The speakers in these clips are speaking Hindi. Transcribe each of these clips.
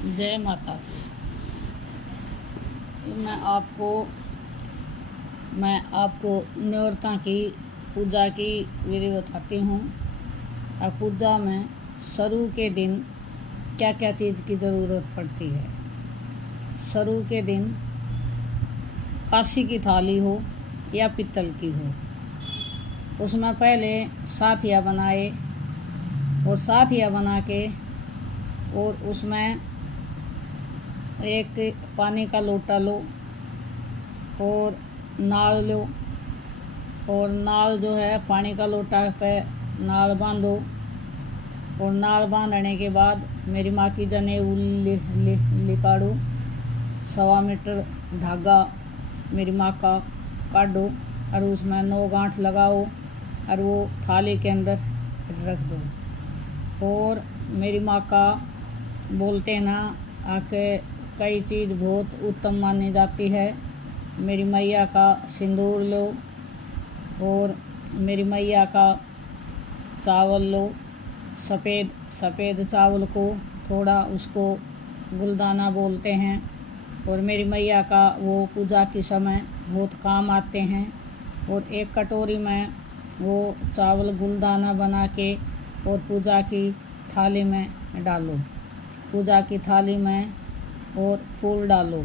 जय माता की। मैं आपको न्योरता की पूजा की विधि बताती हूँ। और पूजा में शुरू के दिन क्या क्या चीज़ की ज़रूरत पड़ती है। शुरू के दिन कांसी की थाली हो या पित्तल की हो, उसमें पहले साथिया बनाए और साथिया बना के और उसमें एक पानी का लोटा लो और नाल लो, और नाल जो है पानी का लोटा पे नाल बांधो। और नाल बांधने के बाद मेरी माँ की जनेऊ निकालो, 1.25 मीटर धागा मेरी माँ का काटो और उसमें 9 गांठ लगाओ और वो थाली के अंदर रख दो। और मेरी माँ का बोलते ना आके कई चीज़ बहुत उत्तम मानी जाती है। मेरी मैया का सिंदूर लो और मेरी मैया का चावल लो, सफ़ेद चावल को थोड़ा उसको गुलदाना बोलते हैं। और मेरी मैया का वो पूजा के समय बहुत काम आते हैं। और एक कटोरी में वो चावल गुलदाना बना के और पूजा की थाली में डालो, पूजा की थाली में और फूल डालो।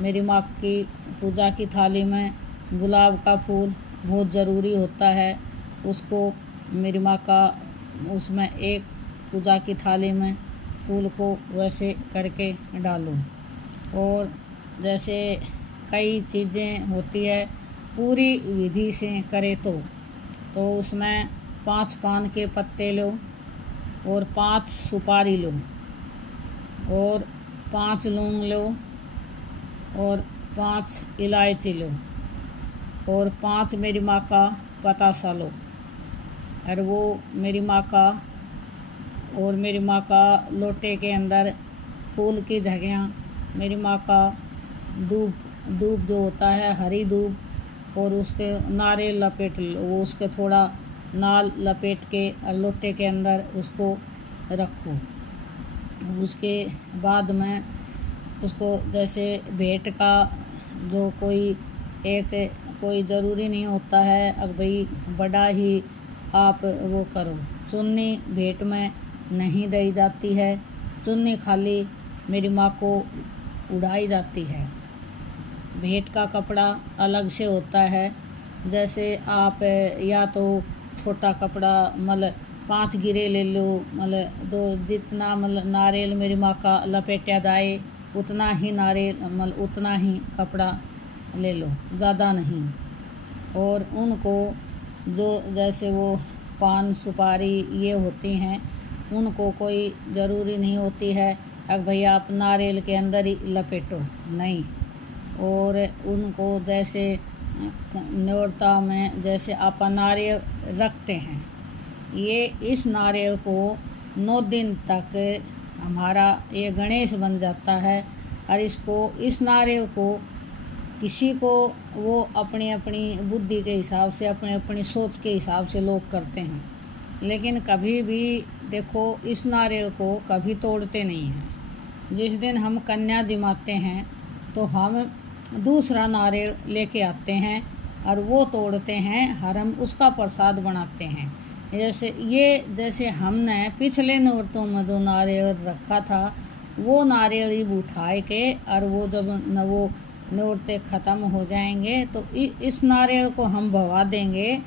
मेरी माँ की पूजा की थाली में गुलाब का फूल बहुत ज़रूरी होता है, उसको मेरी माँ का उसमें एक पूजा की थाली में फूल को वैसे करके डालो। और जैसे कई चीज़ें होती है पूरी विधि से करे तो उसमें 5 पान के पत्ते लो और 5 सुपारी लो और 5 लौंग लो और 5 इलायची लो और 5 मेरी माँ का पतासा लो। और वो मेरी माँ का लोटे के अंदर फूल की धगियाँ, मेरी माँ का दूब जो होता है हरी दूब, और उसके नारियल लपेट लो, वो उसके थोड़ा नाल लपेट के और लोटे के अंदर उसको रखो। उसके बाद में उसको जैसे भेंट का जो कोई ज़रूरी नहीं होता है, अब भाई बड़ा ही आप वो करो। चुन्नी भेंट में नहीं दी जाती है, चुन्नी खाली मेरी माँ को उड़ाई जाती है। भेंट का कपड़ा अलग से होता है। जैसे आप या तो छोटा कपड़ा मतलब 5 गिरे ले लो, मतलब 2 जितना मतलब नारियल मेरी माँ का लपेटा जाए उतना ही नारियल मतलब उतना ही कपड़ा ले लो, ज़्यादा नहीं। और उनको जो जैसे वो पान सुपारी ये होती हैं, उनको कोई ज़रूरी नहीं होती है अब भैया आप नारियल के अंदर ही लपेटो, नहीं। और उनको जैसे न्योरता में जैसे आप नारियल रखते हैं, ये इस नारियल को 9 दिन तक हमारा ये गणेश बन जाता है। और इस नारियल को किसी को वो अपनी अपनी बुद्धि के हिसाब से अपनी अपनी सोच के हिसाब से लोग करते हैं, लेकिन कभी भी देखो इस नारियल को कभी तोड़ते नहीं हैं। जिस दिन हम कन्या जिमाते हैं तो हम दूसरा नारियल लेके आते हैं और वो तोड़ते हैं और हम उसका प्रसाद बनाते हैं। जैसे हमने पिछले नौरतों में जो नारियल रखा था वो नारियल ही उठाए के, और वो जब वो नौरते ख़त्म हो जाएंगे तो इस नारियल को हम भवा देंगे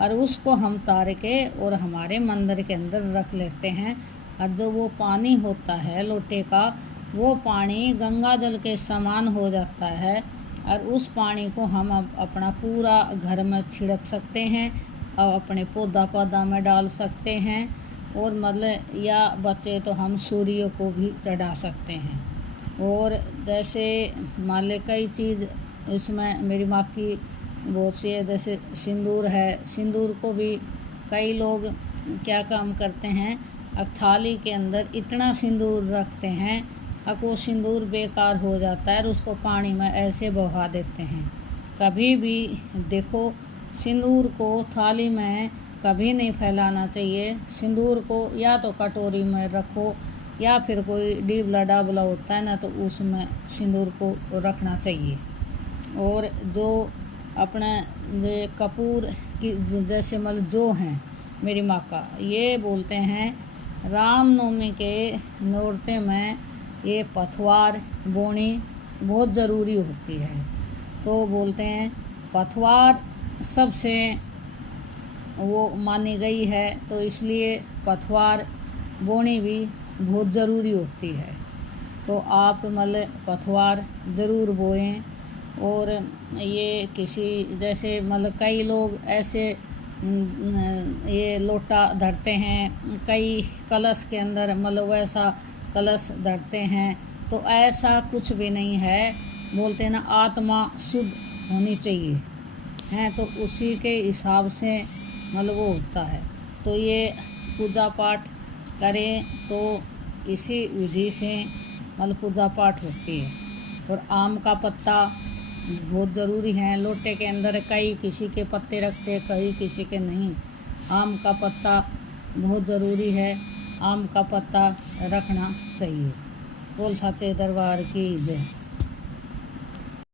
और उसको हम तार के और हमारे मंदिर के अंदर रख लेते हैं। और जो वो पानी होता है लोटे का, वो पानी गंगा जल के समान हो जाता है। और उस पानी को हम अपना पूरा घर में छिड़क सकते हैं और अपने पौधा में डाल सकते हैं। और मतलब या बचे तो हम सूर्य को भी चढ़ा सकते हैं। और जैसे मान ले कई चीज़ इसमें मेरी माँ की बहुत सी है, जैसे सिंदूर है, सिंदूर को भी कई लोग क्या काम करते हैं, अब थाली के अंदर इतना सिंदूर रखते हैं अब वो सिंदूर बेकार हो जाता है और उसको पानी में ऐसे बहा देते हैं। कभी भी देखो सिंदूर को थाली में कभी नहीं फैलाना चाहिए। सिंदूर को या तो कटोरी में रखो या फिर कोई डीबला डाबला होता है ना, तो उसमें सिंदूर को रखना चाहिए। और जो अपने ये कपूर की जैसे मतलब जो हैं मेरी माँ का, ये बोलते हैं रामनवमी के नौरते में ये पथवार बोनी बहुत ज़रूरी होती है। तो बोलते हैं पथवार सबसे वो मानी गई है, तो इसलिए पथवार बोनी भी बहुत ज़रूरी होती है। तो आप मतलब पथवार ज़रूर बोएं। और ये किसी जैसे मतलब कई लोग ऐसे ये लोटा धरते हैं, कई कलश के अंदर मतलब वैसा कलश धरते हैं, तो ऐसा कुछ भी नहीं है। बोलते हैं ना आत्मा शुद्ध होनी चाहिए हैं, तो उसी के हिसाब से मतलब वो होता है। तो ये पूजा पाठ करें तो इसी विधि से मतलब पूजा पाठ होती है। और आम का पत्ता बहुत ज़रूरी है। लोटे के अंदर कई किसी के पत्ते रखते, कई किसी के नहीं। आम का पत्ता बहुत ज़रूरी है, आम का पत्ता रखना चाहिए। बोल सच्चे दरबार की जय।